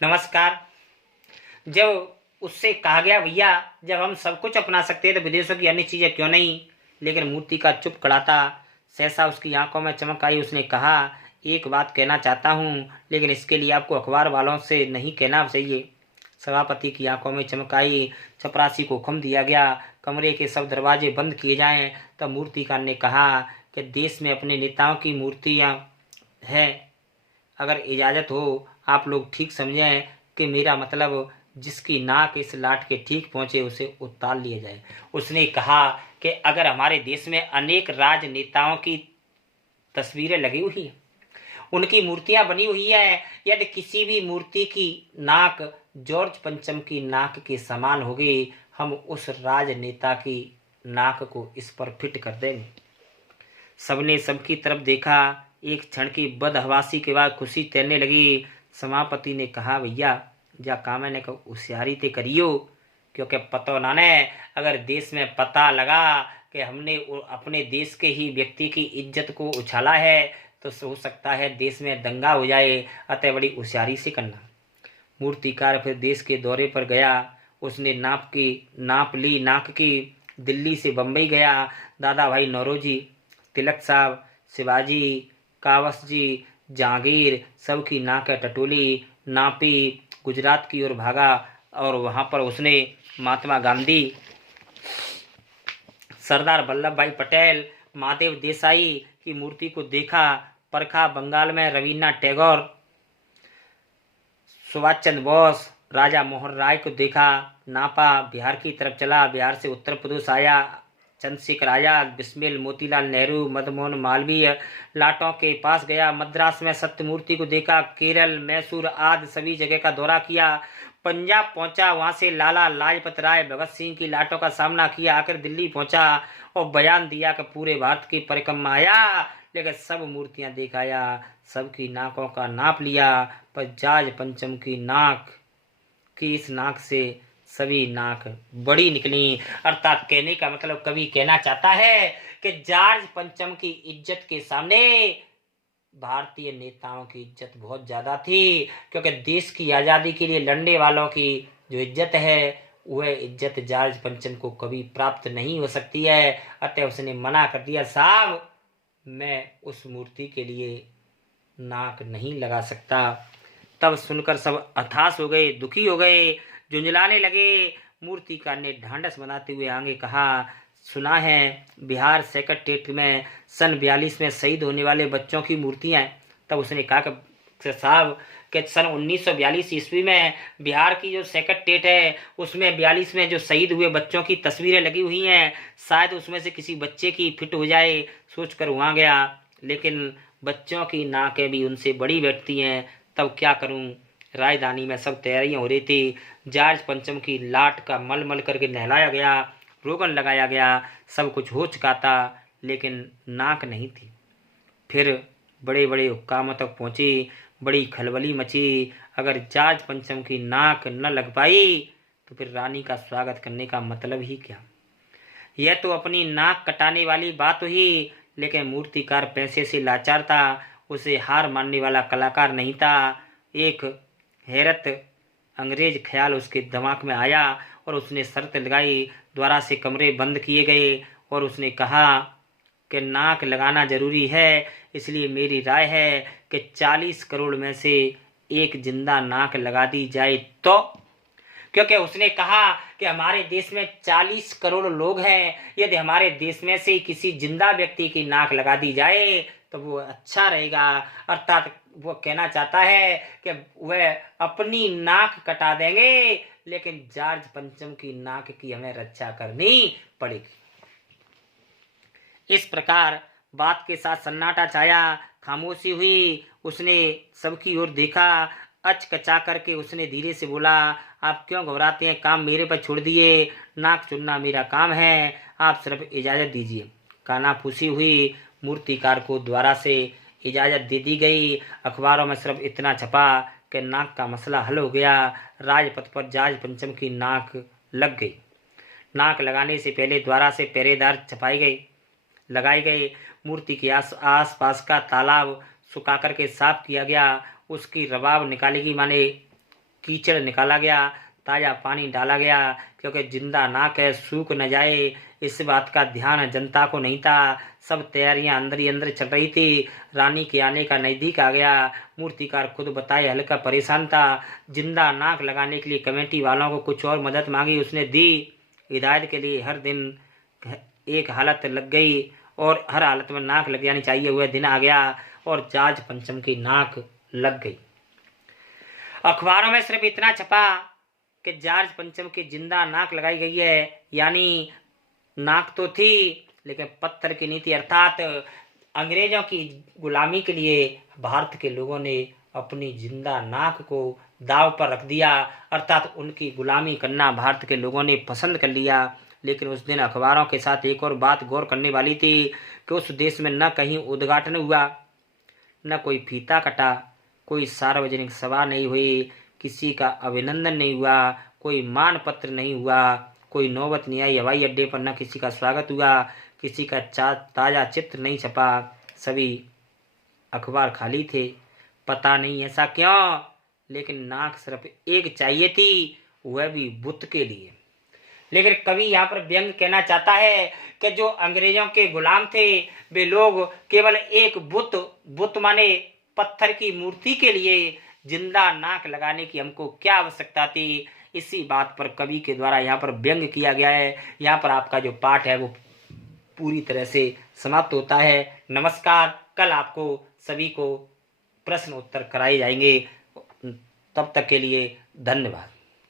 नमस्कार। जब उससे कहा गया भैया जब हम सब कुछ अपना सकते हैं तो विदेशों की अन्य चीज़ें क्यों नहीं, लेकिन मूर्ति का चुप कड़ाता सहसा उसकी आंखों में चमक आई। उसने कहा, एक बात कहना चाहता हूँ, लेकिन इसके लिए आपको अखबार वालों से नहीं कहना चाहिए। सभापति की आंखों में चमक आई। चपरासी को हुक्म दिया गया, कमरे के सब दरवाजे बंद किए जाएं। तब मूर्तिकार ने कहा कि देश में अपने नेताओं की मूर्तियाँ हैं, अगर इजाज़त हो आप लोग ठीक समझें कि मेरा मतलब जिसकी नाक इस लाट के ठीक पहुंचे उसे उतार लिया जाए। उसने कहा कि अगर हमारे देश में अनेक राजनेताओं की तस्वीरें लगी हुई हैं, उनकी मूर्तियां बनी हुई हैं, यदि किसी भी मूर्ति की नाक जॉर्ज पंचम की नाक के समान होगी, हम उस राजनेता की नाक को इस पर फिट कर देंगे। सबने सबकी तरफ देखा। एक क्षण की बदहवासी के बाद खुशी तैरने लगी। सभापति ने कहा, भैया जा काम ने होशियारी ते करियो, क्योंकि पता ना ने अगर देश में पता लगा कि हमने अपने देश के ही व्यक्ति की इज्जत को उछाला है तो हो सकता है देश में दंगा हो जाए, अतः बड़ी होशियारी से करना। मूर्तिकार फिर देश के दौरे पर गया। उसने नाप ली नाक की। दिल्ली से बम्बई गया। दादा भाई नौरोजी, तिलक साहब, शिवाजी, कावस जी, जहांगीर सबकी नाकें टटोली, नापी। गुजरात की ओर भागा और वहां पर उसने महात्मा गांधी, सरदार वल्लभ भाई पटेल, महादेव देसाई की मूर्ति को देखा, परखा। बंगाल में रविन्द्रनाथ टैगोर, सुभाष चंद्र बोस, राजा मोहन राय को देखा, नापा। बिहार की तरफ चला। बिहार से उत्तर प्रदेश आया। चंद्रशेखर आजाद, बिस्मिल, मोतीलाल नेहरू, मदनमोहन मालवीय लाटों के पास गया। मद्रास में सत्यमूर्ति को देखा। केरल, मैसूर आदि सभी जगह का दौरा किया। पंजाब पहुंचा, वहां से लाला लाजपत राय, भगत सिंह की लाटों का सामना किया। आकर दिल्ली पहुंचा और बयान दिया कि पूरे भारत की परिक्रमा आया, लेकिन सब मूर्तियां दिखाया, सबकी नाकों का नाप लिया, पर जाज पंचम की नाक की इस नाक से सभी नाक बड़ी निकली। अर्थात कहने का मतलब कवि कहना चाहता है कि जॉर्ज पंचम की इज्जत के सामने भारतीय नेताओं की इज्जत बहुत ज्यादा थी, क्योंकि देश की आजादी के लिए लड़ने वालों की जो इज्जत है वह इज्जत जॉर्ज पंचम को कभी प्राप्त नहीं हो सकती है। अतः उसने मना कर दिया, साहब मैं उस मूर्ति के लिए नाक नहीं लगा सकता। तब सुनकर सब हताश हो गए, दुखी हो गए, झुंझलाने लगे। मूर्तिकार ने ढांढस बनाते हुए आगे कहा, सुना है बिहार सेक्रेटेरिएट में सन 42 में शहीद होने वाले बच्चों की मूर्तियां हैं। तब उसने कहा कि साहब कि सन 1942 ईस्वी में बिहार की जो सेक्रेटेरिएट है उसमें 42 में जो शहीद हुए बच्चों की तस्वीरें लगी हुई हैं, शायद उसमें से किसी बच्चे की फिट हो जाए, सोचकर वहाँ गया, लेकिन बच्चों की नाकें भी उनसे बड़ी बैठती हैं। तब क्या करूं। राजधानी में सब तैयारियां हो रही थी। जॉर्ज पंचम की लाट का मल मल करके नहलाया गया, रोगन लगाया गया, सब कुछ हो चुका था, लेकिन नाक नहीं थी। फिर बड़े बड़े हुक्कामों तक पहुंची, बड़ी खलबली मची। अगर जॉर्ज पंचम की नाक न लग पाई तो फिर रानी का स्वागत करने का मतलब ही क्या। यह तो अपनी नाक कटाने वाली बात हुई, लेकिन मूर्तिकार पैसे से लाचार था, उसे हार मानने वाला कलाकार नहीं था। एक हैरत अंग्रेज ख्याल उसके दिमाग में आया और उसने शर्त लगाई। द्वारा से कमरे बंद किए गए और उसने कहा कि नाक लगाना जरूरी है, इसलिए मेरी राय है कि 40 करोड़ में से एक जिंदा नाक लगा दी जाए। तो क्योंकि उसने कहा कि हमारे देश में 40 करोड़ लोग हैं, यदि हमारे देश में से किसी जिंदा व्यक्ति की नाक लगा दी जाए तो वो अच्छा रहेगा। अर्थात वो कहना चाहता है कि वह अपनी नाक कटा देंगे, लेकिन जॉर्ज पंचम की नाक की हमें रक्षा करनी पड़ेगी। इस प्रकार बात के साथ सन्नाटा छाया, खामोशी हुई। उसने सबकी ओर देखा, अचकचा करके उसने धीरे से बोला, आप क्यों घबराते हैं, काम मेरे पर छोड़ दिए, नाक चुनना मेरा काम है, आप सिर्फ इजाज़त दीजिए। कानाफूसी हुई। मूर्तिकार को द्वारा से इजाज़त दे दी गई। अखबारों में सिर्फ इतना छपा कि नाक का मसला हल हो गया। राजपथ पर जॉर्ज पंचम की नाक लग गई। नाक लगाने से पहले द्वारा से पहरेदार लगाए गए। मूर्ति के आस पास का तालाब सुखा करके साफ किया गया। उसकी रबाब निकालेगी माने कीचड़ निकाला गया, ताज़ा पानी डाला गया, क्योंकि जिंदा नाक है, सूख न जाए, इस बात का ध्यान जनता को नहीं था। सब तैयारियां अंदर ही अंदर चल रही थी। रानी के आने का नज़दीक आ गया। मूर्तिकार खुद बताए हल्का परेशान था। जिंदा नाक लगाने के लिए कमेटी वालों को कुछ और मदद मांगी, उसने दी। हिदायत के लिए हर दिन एक हालत लग गई और हर हालत में नाक लग जानी चाहिए। वह दिन आ गया और जाज पंचम की नाक लग गई। अखबारों में सिर्फ इतना छपा कि जार्ज पंचम की जिंदा नाक लगाई गई है, यानी नाक तो थी लेकिन पत्थर की नीति, अर्थात अंग्रेजों की गुलामी के लिए भारत के लोगों ने अपनी जिंदा नाक को दाव पर रख दिया, अर्थात उनकी गुलामी करना भारत के लोगों ने पसंद कर लिया। लेकिन उस दिन अखबारों के साथ एक और बात गौर करने वाली थी कि उस देश में न कहीं उद्घाटन हुआ, न कोई फीता कटा, कोई सार्वजनिक सभा नहीं हुई, किसी का अभिनंदन नहीं हुआ, कोई मान पत्र नहीं हुआ, कोई नौबत नहीं आई हवाई अड्डे पर, न किसी का स्वागत हुआ, किसी का ताज़ा चित्र नहीं छपा, सभी अखबार खाली थे। पता नहीं ऐसा क्यों, लेकिन नाक सिर्फ एक चाहिए थी, वह भी बुत के लिए। लेकिन कवि यहाँ पर व्यंग कहना चाहता है कि जो अंग्रेजों के गुलाम थे वे लोग केवल एक बुत माने पत्थर की मूर्ति के लिए जिंदा नाक लगाने की हमको क्या आवश्यकता थी। इसी बात पर कवि के द्वारा यहाँ पर व्यंग किया गया है। यहाँ पर आपका जो पाठ है वो पूरी तरह से समाप्त होता है। नमस्कार। कल आपको सभी को प्रश्न उत्तर कराए जाएंगे। तब तक के लिए धन्यवाद।